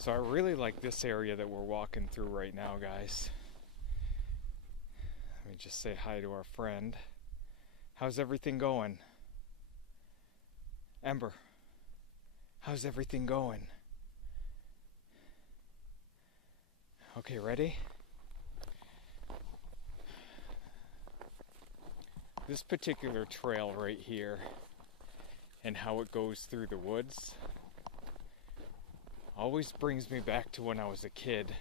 So I really like this area that we're walking through right now, guys. Let me just say hi to our friend. How's everything going? Ember, how's everything going? Okay, ready? This particular trail right here and how it goes through the woods always brings me back to when I was a kid,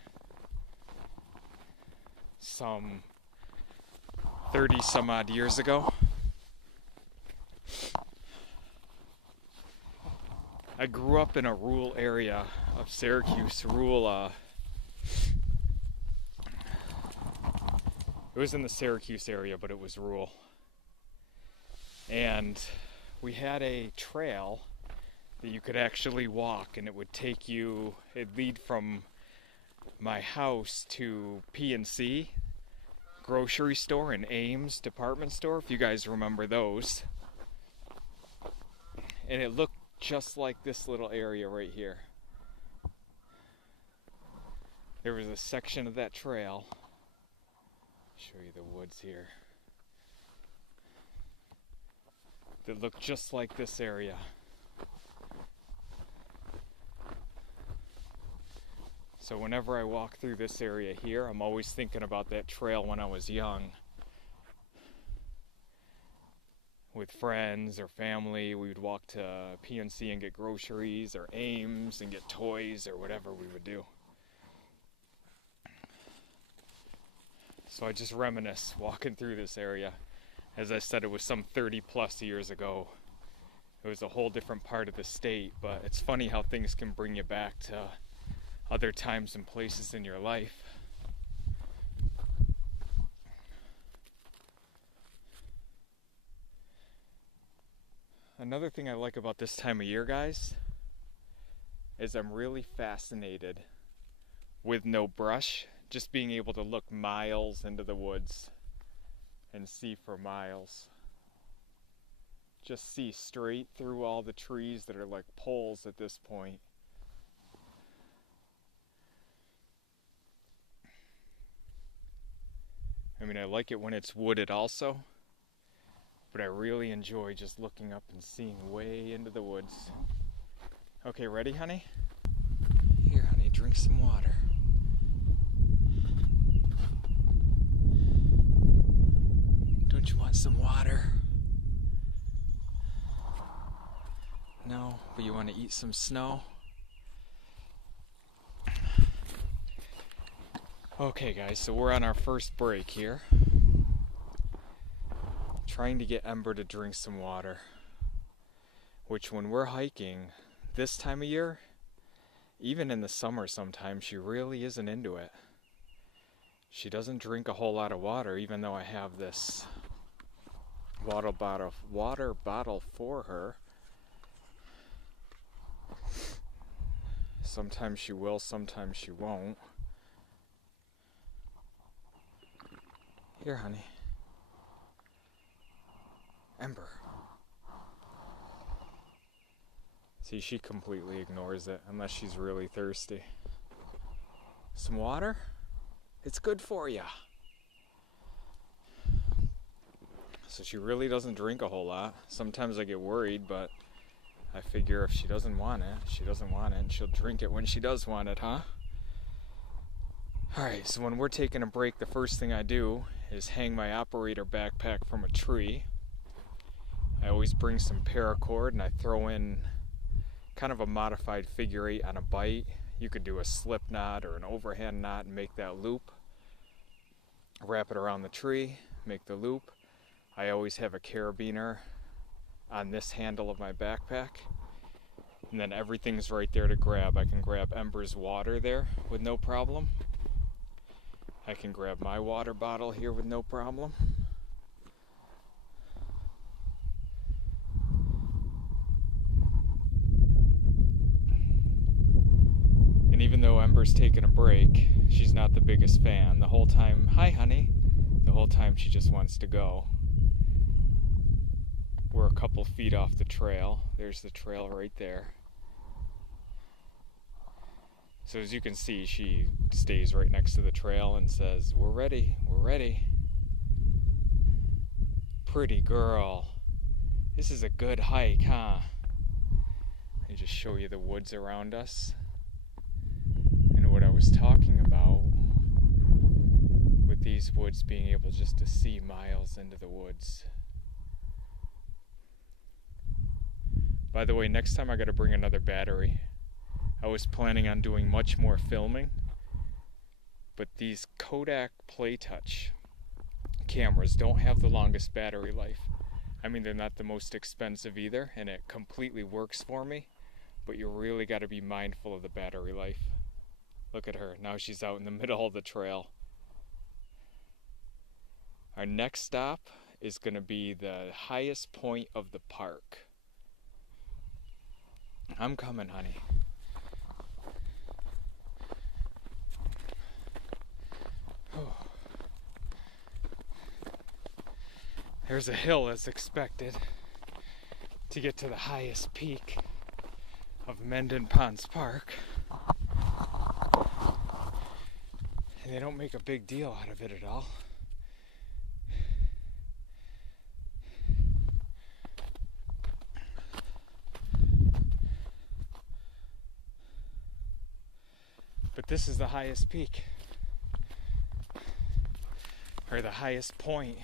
some 30 some odd years ago. I grew up in a rural area of Syracuse, it was in the Syracuse area, but it was rural. And we had a trail that you could actually walk, and it would take you, it'd lead from my house to P&C, grocery store, and Ames department store, if you guys remember those. And it looked just like this little area right here. There was a section of that trail, show you the woods here, that looked just like this area. So whenever I walk through this area here, I'm always thinking about that trail when I was young. With friends or family, we would walk to PNC and get groceries, or Ames and get toys, or whatever we would do. So I just reminisce walking through this area. As I said, it was some 30 plus years ago. It was a whole different part of the state, but it's funny how things can bring you back to other times and places in your life. Another thing I like about this time of year, guys, is I'm really fascinated with no brush, just being able to look miles into the woods and see for miles. Just see straight through all the trees that are like poles at this point. I mean, I like it when it's wooded also, but I really enjoy just looking up and seeing way into the woods. Okay, ready, honey? Here, honey, drink some water. Don't you want some water? No, but you want to eat some snow? Okay guys, so we're on our first break here. Trying to get Ember to drink some water. Which when we're hiking this time of year, even in the summer sometimes, she really isn't into it. She doesn't drink a whole lot of water, even though I have this water bottle for her. Sometimes she will, sometimes she won't. Here, honey. Ember. See, she completely ignores it unless she's really thirsty. Some water? It's good for you. So she really doesn't drink a whole lot. Sometimes I get worried, but I figure if she doesn't want it, she doesn't want it, and she'll drink it when she does want it, huh? Alright, so when we're taking a break, the first thing I do is hang my operator backpack from a tree. I always bring some paracord, and I throw in kind of a modified figure 8 on a bite. You could do a slip knot or an overhand knot and make that loop. Wrap it around the tree, make the loop. I always have a carabiner on this handle of my backpack, and then everything's right there to grab. I can grab Ember's water there with no problem. I can grab my water bottle here with no problem. And even though Ember's taking a break, she's not the biggest fan. The whole time, hi honey, the whole time she just wants to go. We're a couple feet off the trail. There's the trail right there. So as you can see, she stays right next to the trail and says, "We're ready, we're ready." Pretty girl. This is a good hike, huh? I just show you the woods around us. And what I was talking about with these woods being able just to see miles into the woods. By the way, next time I gotta bring another battery. I was planning on doing much more filming, but these Kodak PlayTouch cameras don't have the longest battery life. I mean, they're not the most expensive either, and it completely works for me, but you really got to be mindful of the battery life. Look at her. Now she's out in the middle of the trail. Our next stop is going to be the highest point of the park. I'm coming, honey. There's a hill as expected to get to the highest peak of Mendon Ponds Park. And they don't make a big deal out of it at all. But this is the highest peak, or the highest point.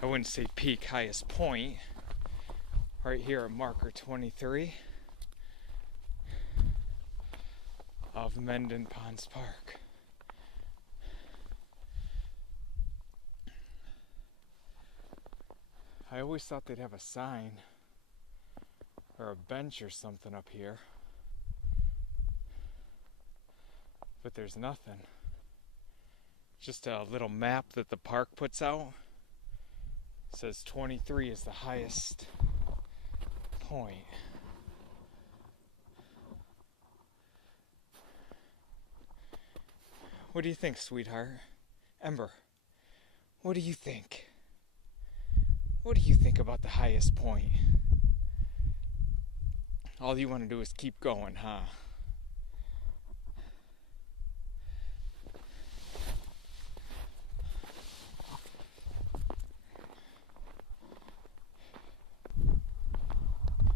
I wouldn't say peak, highest point. Right here at marker 23 of Mendon Ponds Park. I always thought they'd have a sign or a bench or something up here, but there's nothing. Just a little map that the park puts out. It says 23 is the highest point. What do you think, sweetheart? Ember, what do you think? What do you think about the highest point? All you want to do is keep going, huh?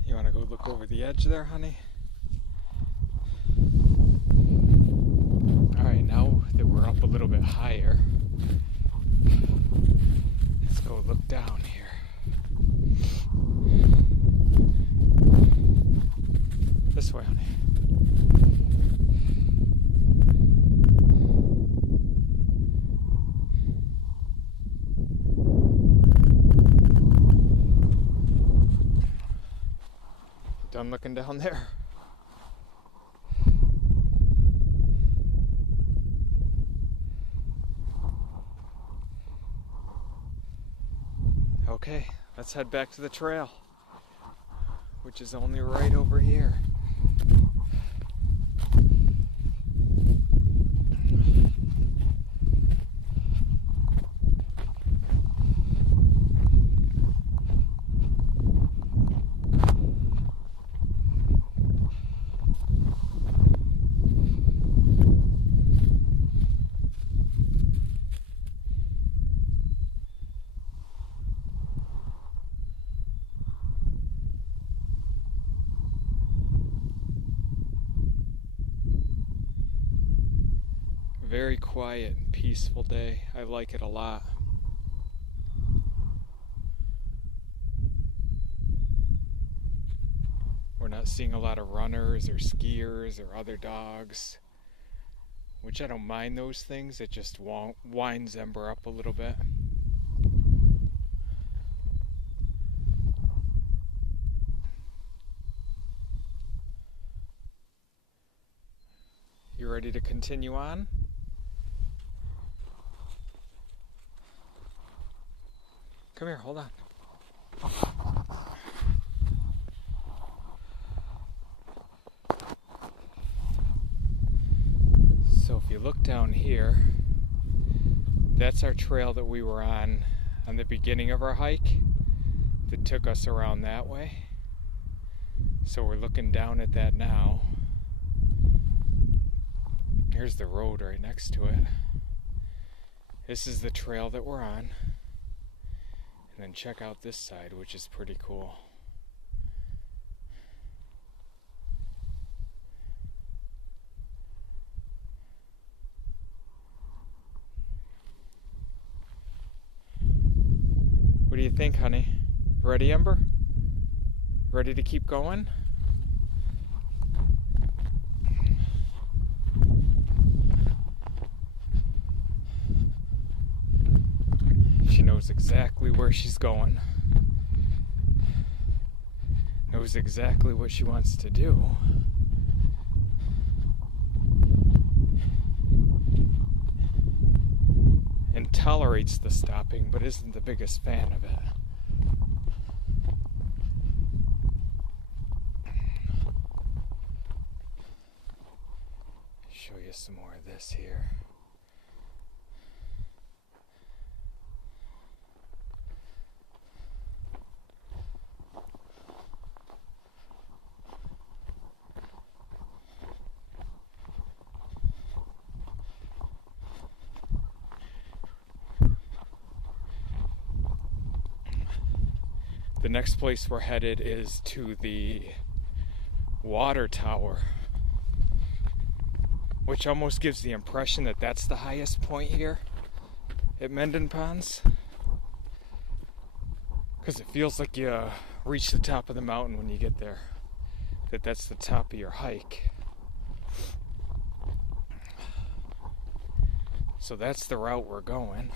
You want to go look over the edge there, honey? Alright, now that we're up a little bit higher, let's go look down here. This way, honey. Done looking down there? Okay, let's head back to the trail, which is only right over here. Very quiet and peaceful day. I like it a lot. We're not seeing a lot of runners or skiers or other dogs, which I don't mind those things. It just winds Ember up a little bit. You ready to continue on? Come here, hold on. So if you look down here, that's our trail that we were on the beginning of our hike that took us around that way. So we're looking down at that now. here's the road right next to it. This is the trail that we're on. And then check out this side, which is pretty cool. What do you think, honey? Ready, Ember? Ready to keep going? She knows exactly where she's going. Knows exactly what she wants to do. And tolerates the stopping, but isn't the biggest fan of it. Show you some more of this here. The next place we're headed is to the water tower, which almost gives the impression that that's the highest point here at Mendon Ponds, because it feels like you reach the top of the mountain when you get there, that's the top of your hike. So that's the route we're going.